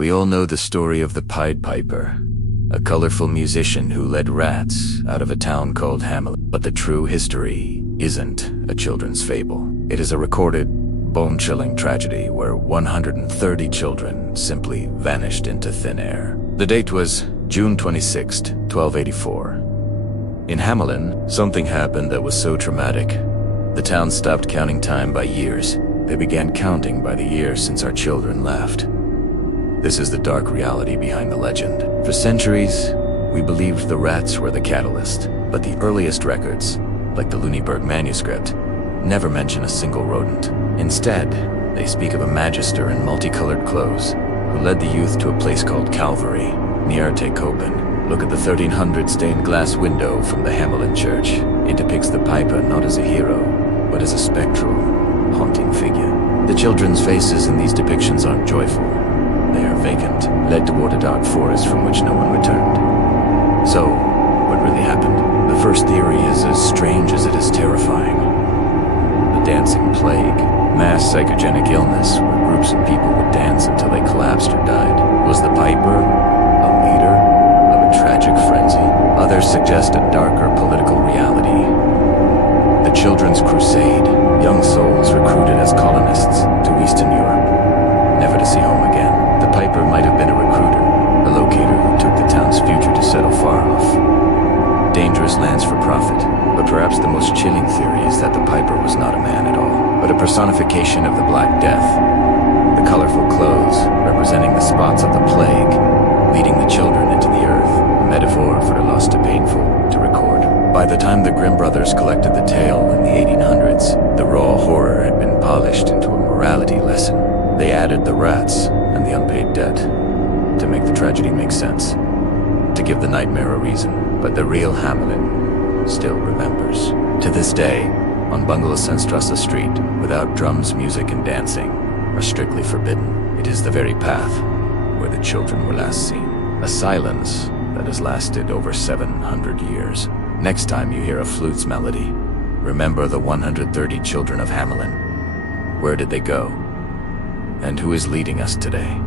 We all know the story of the Pied Piper, a colorful musician who led rats out of a town called Hamelin. But the true history isn't a children's fable. It is a recorded, bone-chilling tragedy where 130 children simply vanished into thin air. The date was June 26, 1284. In Hamelin, something happened that was so traumatic. The town stopped counting time by years. They began counting by the years since our children left. This is the dark reality behind the legend. For centuries, we believed the rats were the catalyst, but the earliest records, like the Lüneburg manuscript, never mention a single rodent. Instead, they speak of a magister in multicolored clothes who led the youth to a place called Calvary, near Tekopen. Look at the 1300 stained glass window from the Hamelin church. It depicts the piper not as a hero, but as a spectral, haunting figure. The children's faces in these depictions aren't joyful. They are vacant, led toward a dark forest from which no one returned. So, what really happened? The first theory is as strange as it is terrifying. The dancing plague, mass psychogenic illness where groups of people would dance until they collapsed or died. Was the piper a leader of a tragic frenzy? Others suggest a darker political reality. The Children's Crusade, young souls recruited as colonists to Eastern Europe, never to see home again. The piper might have been a recruiter, a locator who took the town's future to settle far off. Dangerous lands for profit, but perhaps the most chilling theory is that the piper was not a man at all, but a personification of the Black Death. The colorful clothes, representing the spots of the plague, leading the children into the earth, a metaphor for the loss too painful to record. By the time the Grimm brothers collected the tale in the 1800s, the raw horror had been polished into a morality lesson. They added the rats and the unpaid debt to make the tragedy make sense, to give the nightmare a reason. But the real Hamelin still remembers. To this day, on Bungalow-Senstrasse Street, without drums, music, and dancing, are strictly forbidden. It is the very path where the children were last seen. A silence that has lasted over 700 years. Next time you hear a flute's melody, remember the 130 children of Hamelin. Where did they go? And who is leading us today?